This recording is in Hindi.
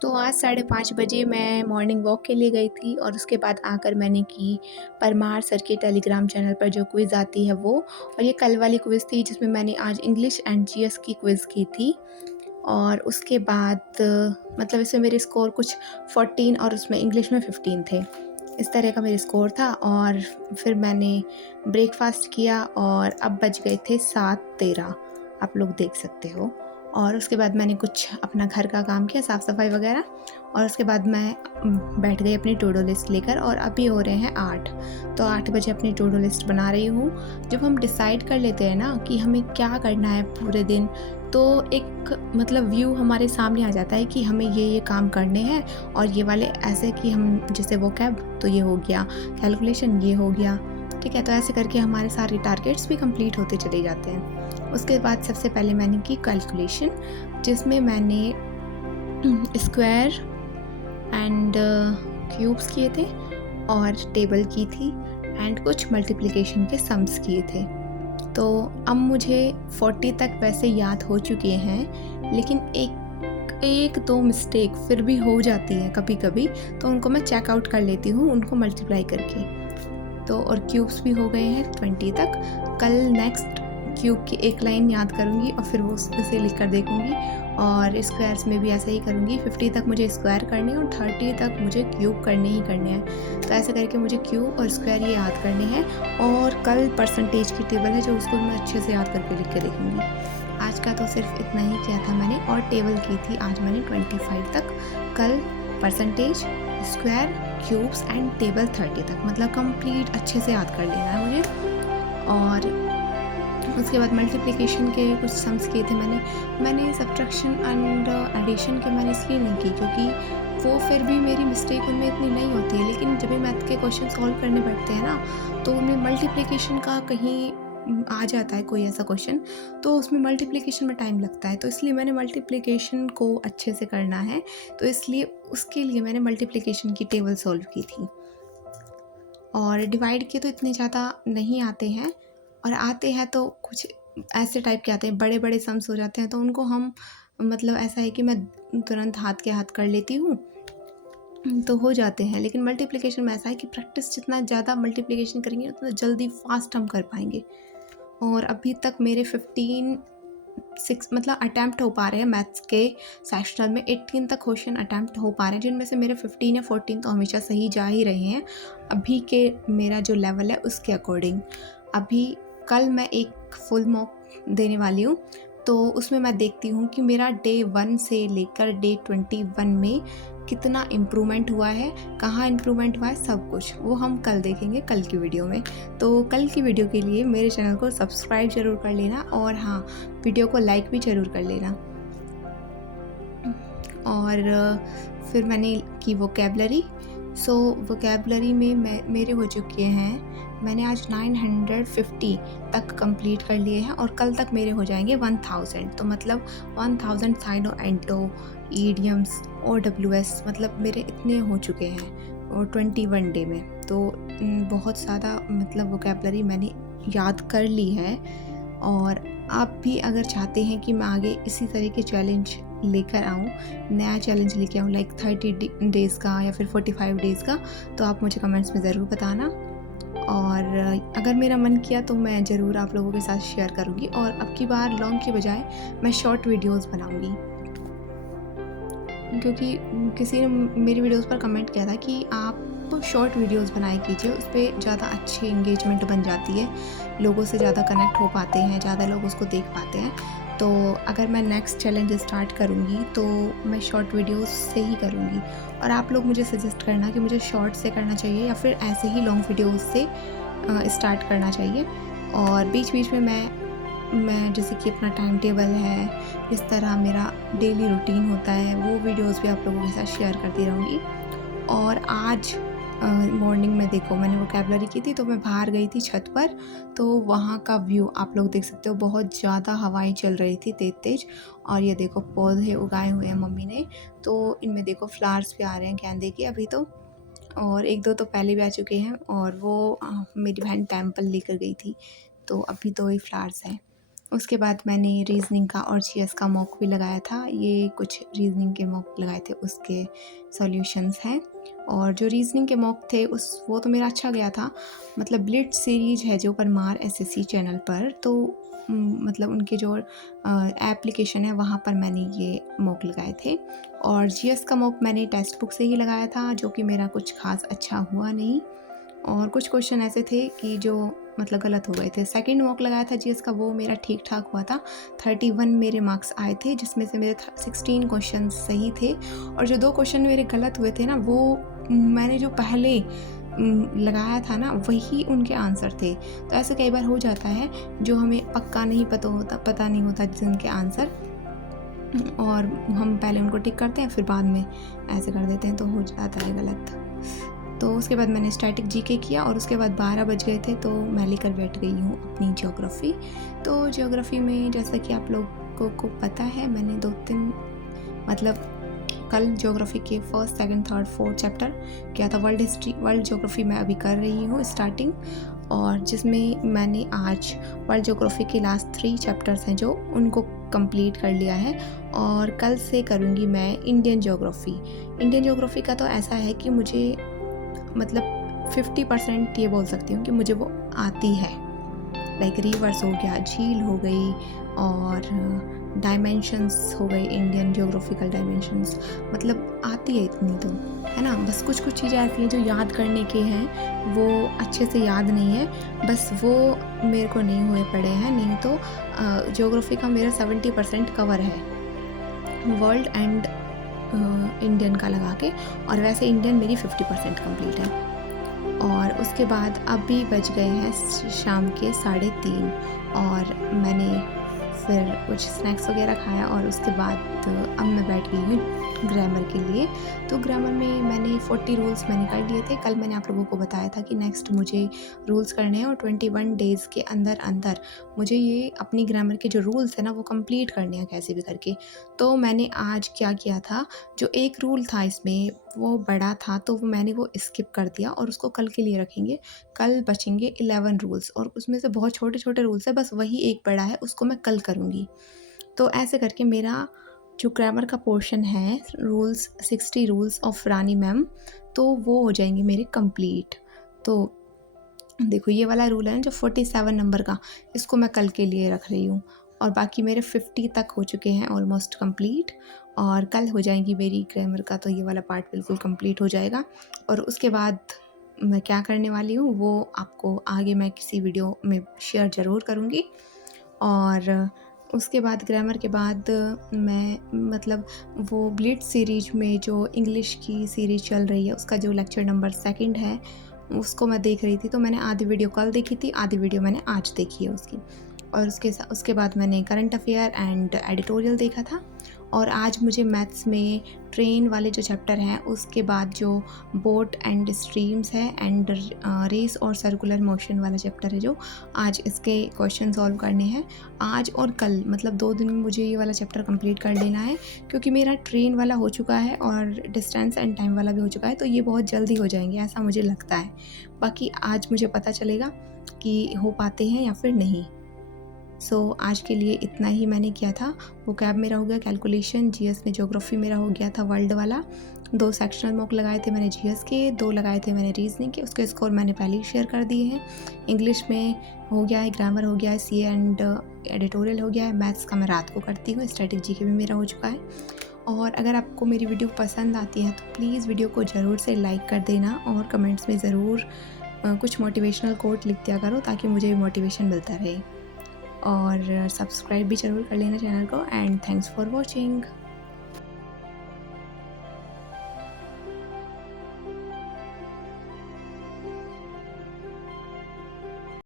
तो आज 5:30 बजे मैं मॉर्निंग वॉक के लिए गई थी और उसके बाद आकर मैंने की परमार सर के टेलीग्राम चैनल पर जो क्विज़ आती है वो। और ये कल वाली क्विज़ थी जिसमें मैंने आज इंग्लिश एंड जीएस की क्विज़ की थी। और उसके बाद मतलब इसमें मेरे स्कोर कुछ 14 और उसमें इंग्लिश में 15 थे। इस तरह का मेरा स्कोर था। और फिर मैंने ब्रेकफ़ास्ट किया और अब बज गए थे 7:13, आप लोग देख सकते हो। और उसके बाद मैंने कुछ अपना घर का काम किया, साफ़-सफ़ाई वग़ैरह। और उसके बाद मैं बैठ गई अपनी टू डू लिस्ट लेकर और अभी हो रहे हैं 8। तो 8 बजे अपनी टू डू लिस्ट बना रही हूँ। जब हम डिसाइड कर लेते हैं ना कि हमें क्या करना है पूरे दिन, तो एक मतलब व्यू हमारे सामने आ जाता है कि हमें ये काम करने हैं। और ये वाले ऐसे कि हम जैसे वोकैब तो ये हो गया, कैलकुलेशन ये हो गया, ठीक है। तो ऐसे करके हमारे सारे टारगेट्स भी कंप्लीट होते चले जाते हैं। उसके बाद सबसे पहले मैंने की कैलकुलेशन, जिसमें मैंने स्क्वायर एंड क्यूब्स किए थे और टेबल की थी एंड कुछ मल्टीप्लिकेशन के सम्स किए थे। तो अब मुझे 40 तक वैसे याद हो चुके हैं, लेकिन एक दो मिस्टेक फिर भी हो जाती है कभी कभी, तो उनको मैं चेक आउट कर लेती हूँ उनको मल्टीप्लाई करके। तो और क्यूब्स भी हो गए हैं 20 तक। कल नेक्स्ट क्यूब की एक लाइन याद करूँगी और फिर वो उसे लिख कर देखूँगी। और स्क्वायर्स में भी ऐसा ही करूँगी, 50 तक मुझे स्क्वायर करने हैं और 30 तक मुझे क्यूब करने ही करने हैं। तो ऐसे करके मुझे क्यूब और स्क्वायर ये याद करने हैं। और कल परसेंटेज की टेबल है जो उसको मैं अच्छे से याद करके लिख के देखूँगी। आज का तो सिर्फ इतना ही किया था मैंने। और टेबल की थी आज मैंने 25 तक। कल percentage, square, cubes and table 30 तक, मतलब कंप्लीट अच्छे से याद कर लेना है मुझे। और उसके बाद मल्टीप्लिकेशन के कुछ सम्स किए थे मैंने सब्ट्रैक्शन एंड एडिशन के मैंने इसलिए नहीं की क्योंकि वो फिर भी मेरी मिस्टेक उनमें इतनी नहीं होती है। लेकिन जब भी मैथ के क्वेश्चन सॉल्व करने बैठते हैं ना, तो उनमें मल्टीप्लिकेशन का कहीं आ जाता है कोई ऐसा क्वेश्चन, तो उसमें मल्टीप्लिकेशन में टाइम लगता है। तो इसलिए मैंने मल्टीप्लिकेशन को अच्छे से करना है, तो इसलिए उसके लिए मैंने मल्टीप्लिकेशन की टेबल सॉल्व की थी। और डिवाइड के तो इतने ज़्यादा नहीं आते हैं, और आते हैं तो कुछ ऐसे टाइप के आते हैं, बड़े बड़े सम्स हो जाते हैं तो उनको हम मतलब ऐसा है कि मैं तुरंत हाथ के हाथ कर लेती हूँ तो हो जाते हैं। लेकिन मल्टीप्लिकेशन में ऐसा है कि प्रैक्टिस जितना ज़्यादा मल्टीप्लिकेशन करेंगे उतना जल्दी फास्ट हम कर पाएंगे। और अभी तक मेरे 15 6 मतलब अटैम्प्ट हो पा रहे हैं मैथ्स के सेक्शनल में। 18 तक क्वेश्चन अटैम्प्ट हो पा रहे हैं, जिनमें से मेरे 15 या 14 तो हमेशा सही जा ही रहे हैं अभी के मेरा जो लेवल है उसके अकॉर्डिंग। अभी कल मैं एक फुल मॉक देने वाली हूँ, तो उसमें मैं देखती हूँ कि मेरा डे 1 से लेकर डे 21 में कितना इम्प्रूवमेंट हुआ है, कहाँ इम्प्रूवमेंट हुआ है, सब कुछ वो हम कल देखेंगे कल की वीडियो में। तो कल की वीडियो के लिए मेरे चैनल को सब्सक्राइब ज़रूर कर लेना और हाँ, वीडियो को लाइक भी ज़रूर कर लेना। और फिर मैंने की वोकैबलरी। सो वोकैबलरी में मेरे हो चुके हैं, मैंने आज 950 तक कंप्लीट कर लिए हैं और कल तक मेरे हो जाएंगे 1000। तो मतलब 1000 साइनो एंटो ईडियम्स और डब्ल्यूएस, मतलब मेरे इतने हो चुके हैं और 21 डे में। तो बहुत ज़्यादा मतलब वोकैबलरी मैंने याद कर ली है। और आप भी अगर चाहते हैं कि मैं आगे इसी तरह के चैलेंज लेकर आऊँ, नया चैलेंज लेके आऊँ लाइक 30 डेज़ का या फिर 45 डेज़ का, तो आप मुझे कमेंट्स में ज़रूर बताना। और अगर मेरा मन किया तो मैं ज़रूर आप लोगों के साथ शेयर करूँगी। और अब की बार लॉन्ग की बजाय मैं शॉर्ट वीडियोस बनाऊँगी, क्योंकि किसी ने मेरी वीडियोस पर कमेंट किया था कि आप शॉर्ट वीडियोस बनाया कीजिए, उस पर ज़्यादा अच्छी इंगेजमेंट बन जाती है, लोगों से ज़्यादा कनेक्ट हो पाते हैं, ज़्यादा लोग उसको देख पाते हैं। तो अगर मैं नेक्स्ट चैलेंज स्टार्ट करूँगी तो मैं शॉर्ट वीडियोस से ही करूँगी। और आप लोग मुझे सजेस्ट करना कि मुझे शॉर्ट से करना चाहिए या फिर ऐसे ही लॉन्ग वीडियोस से स्टार्ट करना चाहिए। और बीच बीच में मैं जैसे कि अपना टाइम टेबल है, इस तरह मेरा डेली रूटीन होता है, वो वीडियोस भी आप लोगों के साथ शेयर करती रहूँगी। और आज मॉर्निंग में देखो मैंने वोकैबलरी की थी तो मैं बाहर गई थी छत पर, तो वहाँ का व्यू आप लोग देख सकते हो, बहुत ज़्यादा हवाएं चल रही थी तेज़ तेज़। और ये देखो पौधे उगाए हुए हैं मम्मी ने, तो इनमें देखो फ्लावर्स भी आ रहे हैं गेंदे के अभी तो। और एक दो तो पहले भी आ चुके हैं, और वो मेरी बहन टेम्पल लेकर गई थी, तो अभी 2 ही फ्लावर्स हैं। उसके बाद मैंने रीज़निंग का और जीएस का मॉक भी लगाया था। ये कुछ रीज़निंग के मॉक लगाए थे, उसके सॉल्यूशंस हैं। और जो रीज़निंग के मॉक थे वो तो मेरा अच्छा गया था। मतलब ब्लिट्ज़ सीरीज़ है जो परमार एसएससी चैनल पर, तो मतलब उनके जो एप्लीकेशन है वहाँ पर मैंने ये मॉक लगाए थे। और जीएस का मॉक मैंने टेक्स्ट बुक से ही लगाया था, जो कि मेरा कुछ ख़ास अच्छा हुआ नहीं। और कुछ क्वेश्चन ऐसे थे कि जो मतलब गलत हो गए थे। सेकंड मॉक लगाया था जीएस का, वो मेरा ठीक ठाक हुआ था। 31 मेरे मार्क्स आए थे, जिसमें से मेरे 16 क्वेश्चन सही थे। और जो 2 क्वेश्चन मेरे गलत हुए थे ना, वो मैंने जो पहले लगाया था ना, वही उनके आंसर थे। तो ऐसे कई बार हो जाता है, जो हमें पक्का नहीं पता नहीं होता जिनके आंसर, और हम पहले उनको टिक करते हैं, फिर बाद में ऐसे कर देते हैं, तो हो जाता है गलत। तो उसके बाद मैंने स्टैटिक जीके किया, और उसके बाद 12 बज गए थे, तो मैं लेकर बैठ गई हूँ अपनी ज्योग्राफ़ी। तो ज्योग्राफ़ी में जैसा कि आप लोगों को पता है, मैंने 2-3 मतलब कल ज्योग्राफ़ी के first, second, third, fourth chapter किया था। वर्ल्ड ज्योग्राफ़ी मैं अभी कर रही हूँ स्टार्टिंग, और जिसमें मैंने आज वर्ल्ड ज्योग्राफ़ी के लास्ट 3 चैप्टर्स हैं जो उनको कंप्लीट कर लिया है। और कल से करूँगी मैं इंडियन ज्योग्राफ़ी का। तो ऐसा है कि मुझे मतलब 50% ये बोल सकती हूँ कि मुझे वो आती है। लाइक रिवर्स हो गया, झील हो गई, और डायमेंशंस हो गए, इंडियन ज्योग्राफिकल डायमेंशंस, मतलब आती है इतनी तो, है ना। बस कुछ चीज़ें ऐसी हैं जो याद करने के हैं, वो अच्छे से याद नहीं है, बस वो मेरे को नहीं हुए पड़े हैं। नहीं तो ज्योग्राफी का मेरा 70% कवर है, वर्ल्ड एंड इंडियन का लगा के। और वैसे इंडियन मेरी 50% कंप्लीट है। और उसके बाद अभी बज गए हैं शाम के 3:30, और मैंने फिर कुछ स्नैक्स वगैरह खाया, और उसके बाद अब मैं बैठ गई हूँ ग्रामर के लिए। तो ग्रामर में मैंने 40 रूल्स मैंने कर लिए थे। कल मैंने आप लोगों को बताया था कि नेक्स्ट मुझे रूल्स करने हैं, और 21 डेज़ के अंदर अंदर मुझे ये अपनी ग्रामर के जो रूल्स हैं ना, वो कंप्लीट करने हैं कैसे भी करके। तो मैंने आज क्या किया था, जो एक रूल था इसमें वो बड़ा था, तो मैंने वो स्किप कर दिया, और उसको कल के लिए रखेंगे। कल बचेंगे 11 रूल्स, और उसमें से बहुत छोटे छोटे रूल्स हैं, बस वही एक बड़ा है, उसको मैं कल करूँगी। तो ऐसे करके मेरा जो ग्रामर का पोर्शन है, rules 60 rules of Rani ma'am, तो वो हो जाएंगे मेरे कंप्लीट। तो देखो ये वाला रूल है ना जो 47 नंबर का, इसको मैं कल के लिए रख रही हूँ। और बाकी मेरे 50 तक हो चुके हैं ऑलमोस्ट कंप्लीट, और कल हो जाएंगी मेरी ग्रामर का, तो ये वाला पार्ट बिल्कुल कंप्लीट हो जाएगा। और उसके बाद मैं क्या करने वाली हूँ वो आपको आगे मैं किसी वीडियो में शेयर ज़रूर करूँगी। और उसके बाद ग्रामर के बाद मैं मतलब वो ब्लिट्ज़ सीरीज में जो इंग्लिश की सीरीज़ चल रही है, उसका जो लेक्चर नंबर 2 है, उसको मैं देख रही थी। तो मैंने आधी वीडियो कल देखी थी, आधी वीडियो मैंने आज देखी है उसकी। और उसके बाद मैंने करंट अफेयर एंड एडिटोरियल देखा था। और आज मुझे मैथ्स में ट्रेन वाले जो चैप्टर हैं, उसके बाद जो बोट एंड स्ट्रीम्स है, एंड रेस और सर्कुलर मोशन वाला चैप्टर है, जो आज इसके क्वेश्चन सॉल्व करने हैं। आज और कल मतलब 2 दिन में मुझे ये वाला चैप्टर कंप्लीट कर लेना है, क्योंकि मेरा ट्रेन वाला हो चुका है और डिस्टेंस एंड टाइम वाला भी हो चुका है, तो ये बहुत जल्दी हो जाएंगे ऐसा मुझे लगता है। बाकी आज मुझे पता चलेगा कि हो पाते हैं या फिर नहीं। आज के लिए इतना ही मैंने किया था। वो कैब मेरा हो गया कैलकुलेशन, जीएस में ज्योग्राफी मेरा हो गया था वर्ल्ड वाला। 2 सेक्शनल मॉक लगाए थे मैंने जीएस के, 2 लगाए थे मैंने रीजनिंग के, उसके स्कोर मैंने पहले ही शेयर कर दिए हैं। इंग्लिश में हो गया है, ग्रामर हो गया है, सीए एंड एडिटोरियल हो गया है। मैथ्स का मैं रात को करती हूँ, स्टैटिक जीके भी मेरा हो चुका है। और अगर आपको मेरी वीडियो पसंद आती है तो प्लीज़ वीडियो को ज़रूर से लाइक कर देना, और कमेंट्स में ज़रूर कुछ मोटिवेशनल कोट लिख दिया करो, ताकि मुझे भी मोटिवेशन मिलता रहे। और सब्सक्राइब भी ज़रूर कर लेना चैनल को। And thanks for watching.